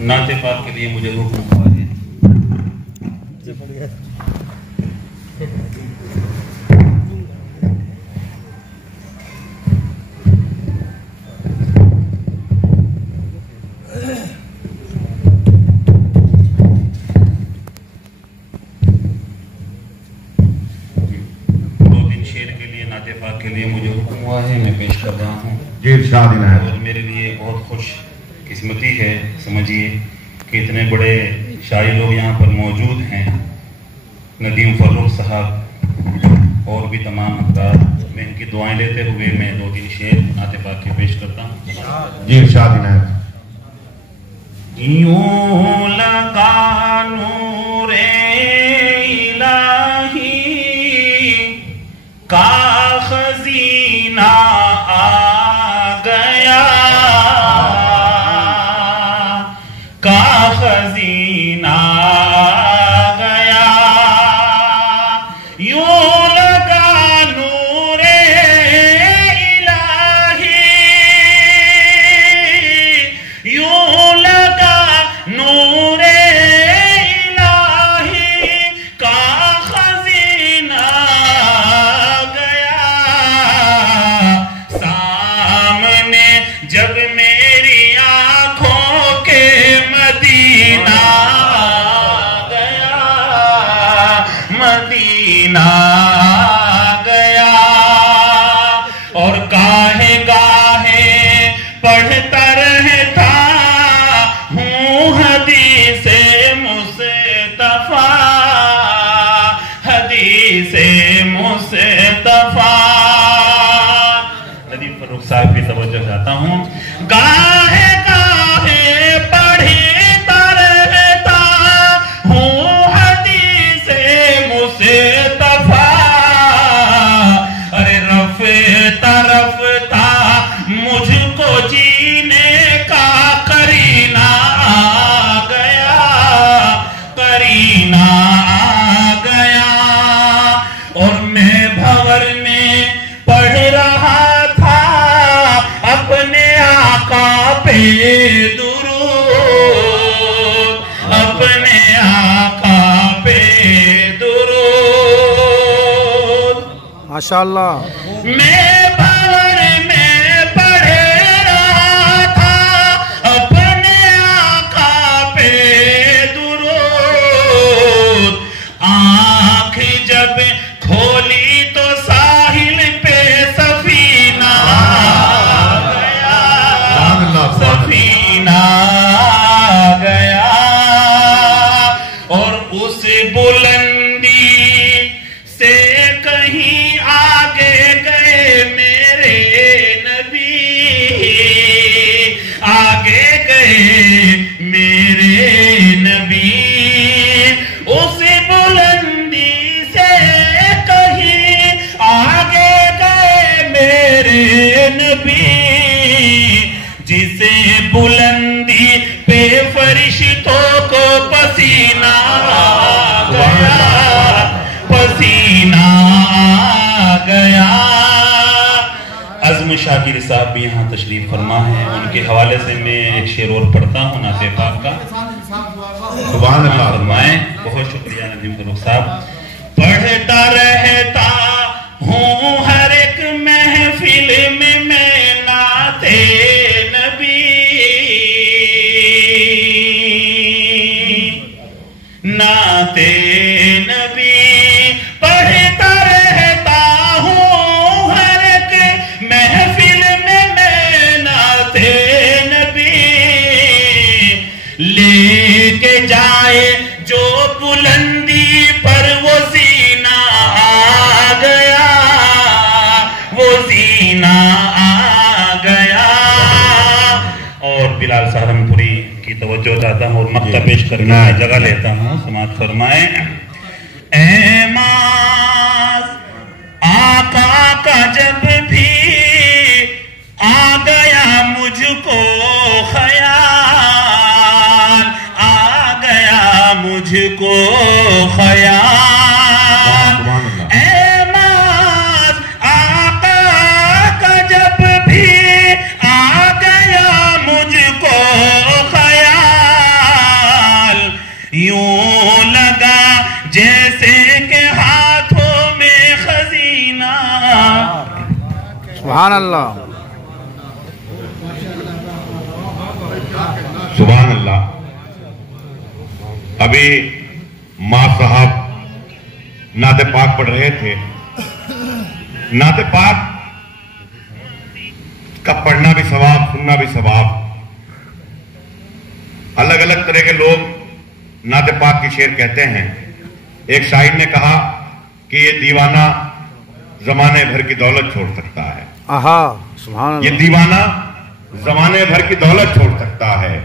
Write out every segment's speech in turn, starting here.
नात पाक के लिए मुझे हुक्म हुआ है। दो दिन शेर के लिए नात पाक के लिए मुझे हुक्म हुआ है, मैं पेश कर रहा हूँ। जी इरशाद इनायत। और मेरे लिए बहुत खुश किस्मती है, समझिए कि इतने बड़े शायरी लोग यहाँ पर मौजूद हैं, नदीम फर्रुख साहब और भी तमाम अफराद। मैं इनकी दुआएं लेते हुए मैं दो तीन शेर नात पाक के पेश करता हूँ। जी इरशाद इनायत। यूं लगा नूरे इलाही का खजीना आ गया, का खजीना आ गया। यूं लगा नूरे इलाही, यूं लगा नूरे इलाही का खजीना आ गया। सामने जब मेरी आंखों के मदीना आ गया, मदीना आ गया। और गाहे गाहे पढ़ता रहता हूँ हदीसे मुस्तफा, हदीसे मुस्तफा। नदीम फर्रुख साहब की तवज्जो चाहता हूँ। गाहे गाहे पढ़ता रहता हूँ हदीसे मुस्तफा। अरे रफ्ता रफ्ता मुझको जीने का करीना आ गया, करीना आ गया। और मैं भंवर में पढ़ रहा था अपने आका पे दुरूद, अपने आका पे दुरूद। माशाअल्लाह। मैं भंवर में पढ़ रहा था अपने आका पे दुरूद। आँख जब खोली तो साहिल पे सफीना आ गया, सफीना आ गया। और उस बुलंदी से कहीं आगे गए मेरे नबी, आगे गए मेरे नबी। उस बुलंदी से कहीं आगे गए मेरे नबी, जिसे बुलंदी पे फरिश्तों को पसीना आ गया, पसीना आ गया। अज़्म शाकिर साहब भी यहाँ तशरीफ फरमा है, उनके हवाले से मैं एक शेर और पढ़ता हूँ नात पाक का। सुभान अल्लाह फरमाएं। बहुत शुक्रिया नदीम फर्रुख साहब। पढ़ता रहता हूँ हर एक महफिल में मैं नाते नबी, नाते नबी। पढ़ता रहता हूँ हर एक महफिल में मैं नाते नबी। लेके जाए जो बुलंदी पर वो जीना आ गया, वो जीना आ गया। और बिलाल सहारनपुरी की तवज्जो चाहता हूँ और मक्ता पेश करने की जगह लेता हूँ, समाअत फरमाएं। एमाज़ आका का जब भी आ गया मुझको ख्याल, आ गया मुझको ख्याल। एमाज़ आका का जब भी आ गया मुझको ख्याल, सुभान अल्लाह। सुभान अल्लाह। अभी माँ साहब नाते पाक पढ़ रहे थे। नाते पाक का पढ़ना भी सवाब, सुनना भी सवाब। अलग अलग तरह के लोग नाते पाक की शेर कहते हैं। एक शायर ने कहा कि ये दीवाना जमाने भर की दौलत छोड़ सकता है। आहा, सुभान ये अल्लाह। दीवाना जमाने भर की दौलत छोड़ सकता है,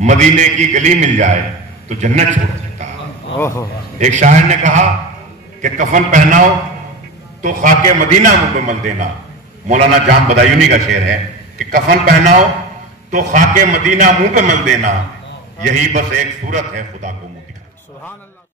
मदीने की गली मिल जाए तो जन्नत छोड़ सकता है। ओहो, एक शायर ने कहा कि कफन पहनाओ तो खाके मदीना मुंह पे मल देना। मौलाना जान बदायूनी का शेर है कि कफन पहनाओ तो खाके मदीना मुंह पे मल देना, यही बस एक सूरत है खुदा को मुंह दिखाने। सुभान अल्लाह।